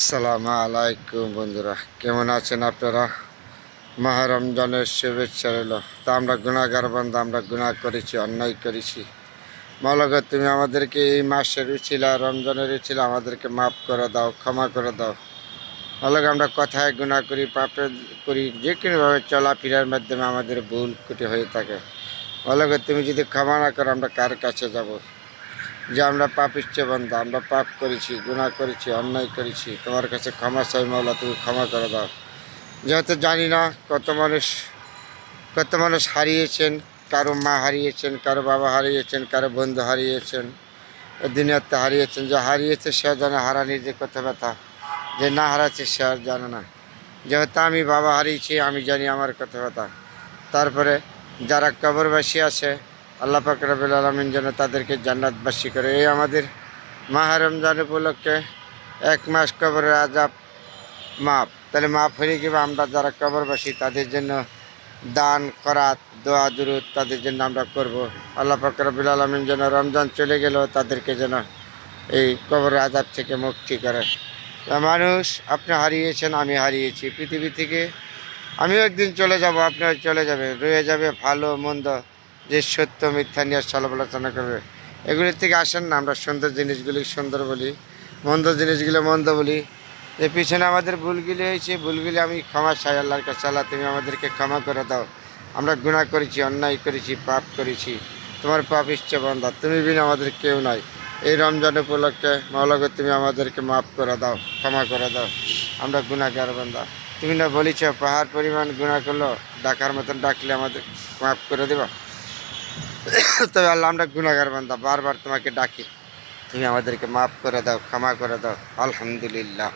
আসসালামু আলাইকুম বন্ধুরা, কেমন আছেন আপনারা? মাহে রমজানের শুভেচ্ছা রইল। তা আমরা গুনাহগার বান্দা, আমরা গুনাহ করেছি, অন্যায় করেছি। মাওলা গো, তুমি আমাদেরকে এই মাসের উছিলা, রমজানের উছিলা আমাদেরকে মাফ করে দাও, ক্ষমা করে দাও। মাওলা গো, আমরা কথায় গুনাহ করি, পাপে করি, যে কোনোভাবে চলাফেরার মাধ্যমে আমাদের ভুল ত্রুটি হয়ে থাকে। মাওলা গো, তুমি যদি ক্ষমা না করো আমরা কার কাছে যাব? যে আমরা পাপিষ্ঠ বান্দা, আমরা পাপ করেছি, গুনাহ করেছি, অন্যায় করেছি, তোমার কাছে ক্ষমা চাই। মাওলা, তুমি ক্ষমা করে দাও। যেহেতু জানি না কত মানুষ হারিয়েছেন, কারো মা হারিয়েছেন, কারো বাবা হারিয়েছেন, কারো বন্ধু হারিয়েছেন, দুনিয়াতে হারিয়েছেন। যে হারিয়েছে সে জানে হারানির যে কত ব্যথা, যে না হারাচ্ছে সে আর জানে না। যেহেতু আমি বাবা হারিয়েছি, আমি জানি আমার কত ব্যথা। তারপরে যারা কবরবাসী আছে, আল্লাহ পাক রব্বুল আলামিন যেন তাদেরকে জান্নাতবাসী করে। এই আমাদের মাহে রমজান উপলক্ষে 1 মাস কবরের আযাব মাপ, তাহলে মাপ হয়ে গেবে। আমরা যারা কবরবাসী তাদের জন্য দান করাত, দোয়া দুরুদ তাদের জন্য আমরা করব। আল্লাহ পাক রব্বুল আলামিন যেন রমজান চলে গেলেও তাদেরকে যেন এই কবরের আযাব থেকে মুক্তি করে। মানুষ, আপনি হারিয়েছেন, আমি হারিয়েছি পৃথিবী থেকে। আমিও একদিন চলে যাব, আপনিও চলে যাবে, রয়ে যাবে ভালো মন্দ, যে সত্য মিথ্যা নিয়ে সমালোচনা করবে। এগুলির থেকে আসেন না, আমরা সুন্দর জিনিসগুলি সুন্দর বলি, মন্দ জিনিসগুলো মন্দ বলি। যে পিছনে আমাদের ভুলগুলি হয়েছে, ভুলগুলি আমি ক্ষমা চাই আল্লাহর কাছে। আল্লাহ, তুমি আমাদেরকে ক্ষমা করে দাও। আমরা গুনাহ করেছি, অন্যায় করেছি, পাপ করেছি, তোমার পাপিষ্ঠ বান্দা, তুমি বিনা আমাদের কেউ নাই। এই রমজান উপলক্ষে মাওলা গো, তুমি আমাদেরকে মাফ করে দাও, ক্ষমা করে দাও। আমরা গুনাহগার বান্দা। তুমি না বলেছ পাহাড় পরিমাণ গুনাহ করলো, ডাকার মতন ডাকলে আমাদের মাফ করে দেবা। তবে আল্লাহ, আমরা গুনাহগার বান্দা, বারবার তোমাকে ডাকি, তুমি আমাদেরকে মাফ করে দাও, ক্ষমা করে দাও। আলহামদুলিল্লাহ।